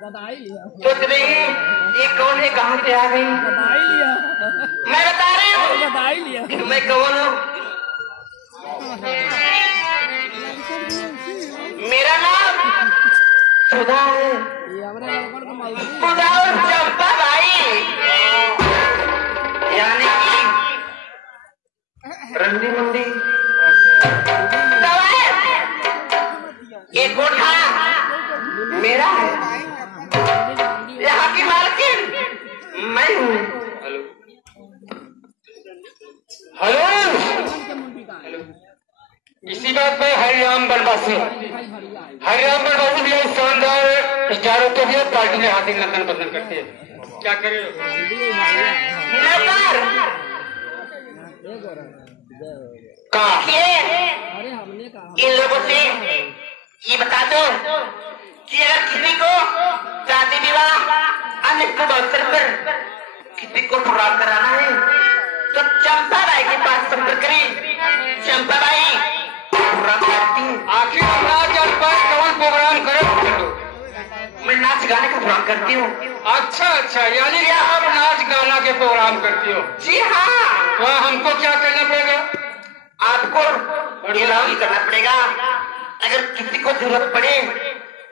कुछ नहीं, ये कौन है, कहाँ से आ गई? मैं बता रही हूँ मैं कौन हूँ। मेरा नाम सुधा है, सुधा और चंपा भाई, यानी कि रंडी मंडी। ये कोठा मेरा है, यहाँ की मालकिन मैं हूँ। हेलो, इसी बात पर हरिराम बनवासी भी शानदार स्टारों के लिए पार्टी में हाथी नंदन बंदन करती है। क्या करे इन लोगों से ये बता दो कि अगर किसी को शादी विवाह अन्य शुभ अवसर पर किसी को प्रोग्राम कराना है तो चंपा बाई के पास संपर्क करें। चंपा बाई प्रोग्राम करती है। आखिर नाच कौन प्रोग्राम करे? मैं नाच गाने का प्रोग्राम करती हूँ। अच्छा, यानी कि आप नाच गाना के प्रोग्राम करती हो? जी हाँ। तो हमको क्या करना पड़ेगा? आपको ऐलान करना पड़ेगा। अगर किसी को जरूरत पड़े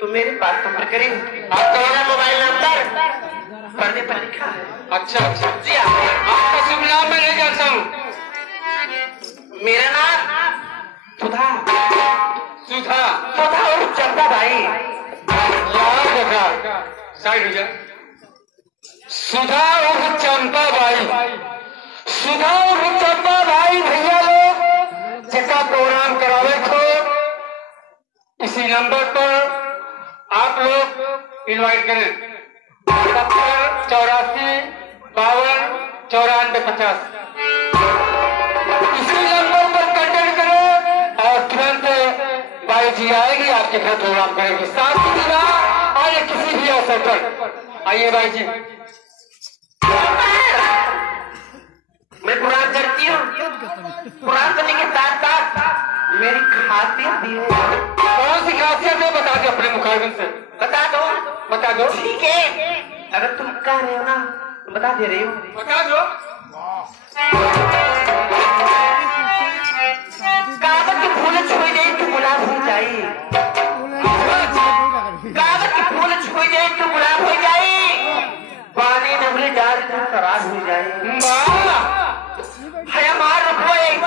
तो मेरे पास संपर्क करें। आपका मोबाइल नंबर पर्दे पर लिखा है। अच्छा, जी हाँ। आपका शुभ नाम मैं नहीं जानता हूँ। मेरा नाम सुधा और चंपा भाई। साइड हो जा। सुधा और चंपा भाई भैया लोग जिसका प्रोग्राम करावे को इसी नंबर पर आप लोग इनवाइट करें। 70 84 52 50 इसी नंबर पर कांटेक्ट करें और तुरंत बाई जी आएगी, आपके घर प्रोग्राम करेंगे। शादी विवाह और किसी भी अवसर पर आइए बाई जी। मैं प्रोग्राम करती हूँ। प्रोग्राम करने के साथ साथ मेरी खासियत भी है। कौन सी खासियत है बता दो अपने मुखारबिन से। बता दो। ठीक है, अगर तुम कह रहे हो ना तो बता दे रही हूँ। बता दो। कागज के फूल छुई जाए तो गुलाब हो जाए। कागज के फूल छुई जाए तो गुलाब हो जाए। पानी नमले डाल तो शराब हो जाए। हमार रखो एक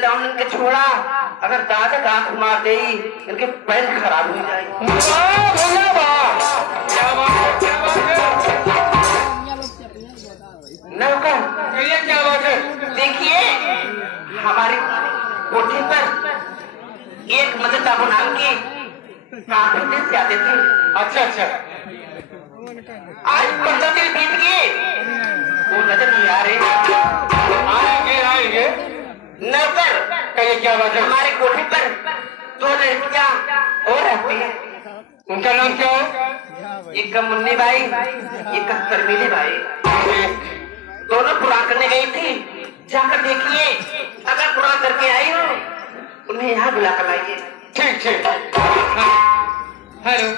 लौन के छोड़ा, अगर दादा दांत मार दे इनके पैर खराब हो जाए। क्या बात है? देखिए, हमारे कोठे पर एक मदद बाबू नाम की काफी दिन से आते थे। अच्छा, आज 15 दिन बीत गए, वो नजर नहीं आ रहे। आएंगे। नौकर कहिए क्या बात है? हमारे कोठे पर 2 लड़कियां और रहती है। उनका नाम क्या है? एक मुन्नी बाई, एक शर्मीली बाई। दोनों पुराण करने गई थी। जाकर देखिए, अगर पुराण करके आई हो उन्हें यहाँ बुला कर लाइए। ठीक। हेलो।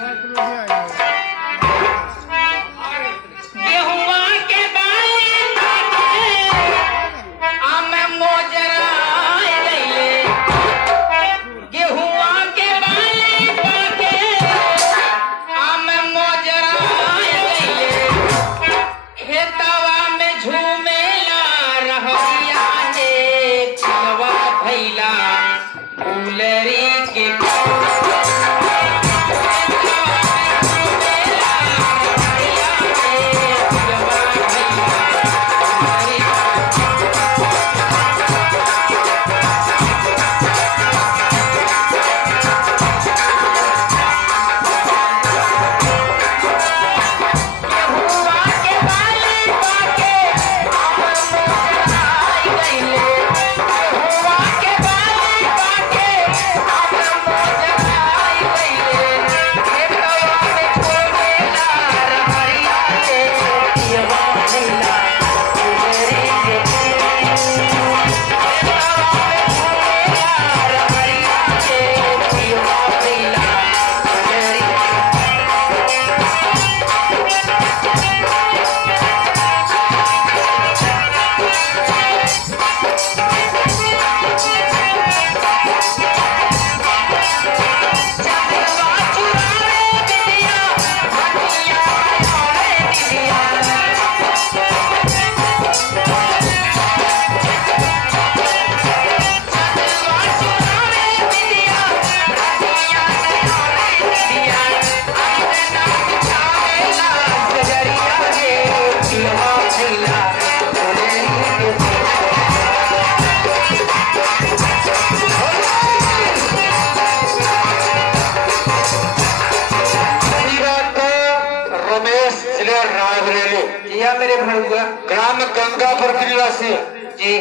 फूलरी के भैया मेरे भड़ुआ ग्राम गंगापुर के निवासी जी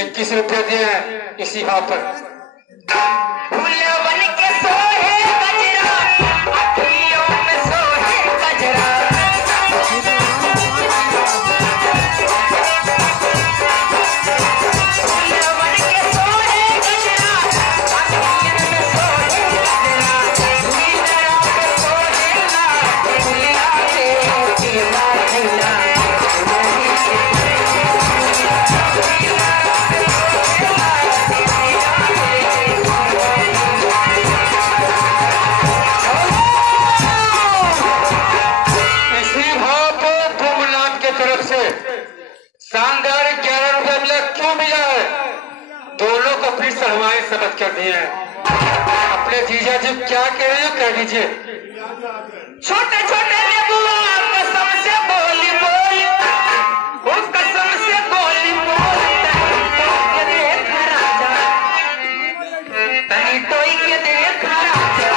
21 रुपये दिए हैं इसी भाव पर। फूलों बन के सोहे गजरा, अखियों में सोहे गजरा। फूलों बन के सोहे गजरा, अखियों में सोहे गजरा। नीलरा पे सोहे लाल, नीला पे नीला नीला। शानदार 11 रुपए मिला। क्यों मिला है? दोनों को फिर सहमाए सबक कर दिए हैं। अपने जीजा जी क्या कह रहे हो कह दीजिए। छोटे छोटे बुआ कसम से बोली बोली, वो कसम से बोली बोली। तनी टोई के देख राजा,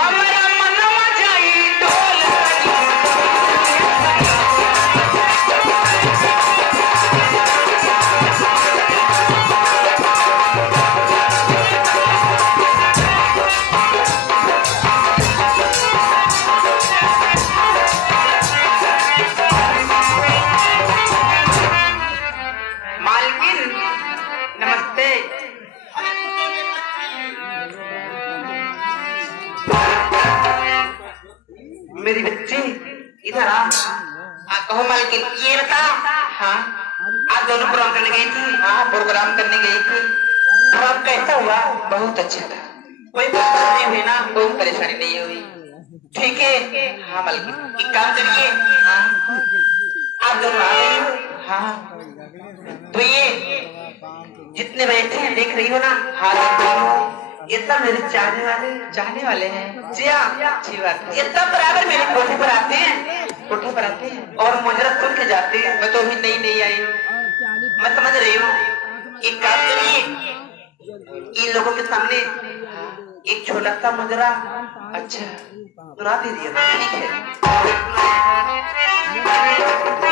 हमारा मनवा जाई डोल। मेरी बच्ची इधर आ। कहो मालकिन ये बता। हाँ आज दोनों प्रोग्राम करने गई थी। हाँ प्रोग्राम करने गई थी। प्रोग्राम कैसा हुआ? बहुत अच्छा था। कोई परेशानी हुई ना? कोई परेशानी नहीं हुई। ठीक है। हाँ मालकिन एक काम करिए। हाँ आप दोनों आ गई हो। हाँ तो ये जितने बैठे हैं देख रही हो ना? हाँ दोनों ये सब मेरे चाहने वाले हैं। जी हाँ अच्छी बात है। ये सब बराबर मेरे कोठे पर आते हैं और मुजरत सुन के जाते हैं। मैं तो अभी नहीं आई, मैं समझ रही हूँ। एक काम करिए, इन लोगों के सामने एक छोटा सा मुजरा अच्छा सुना दीजिए। ठीक है।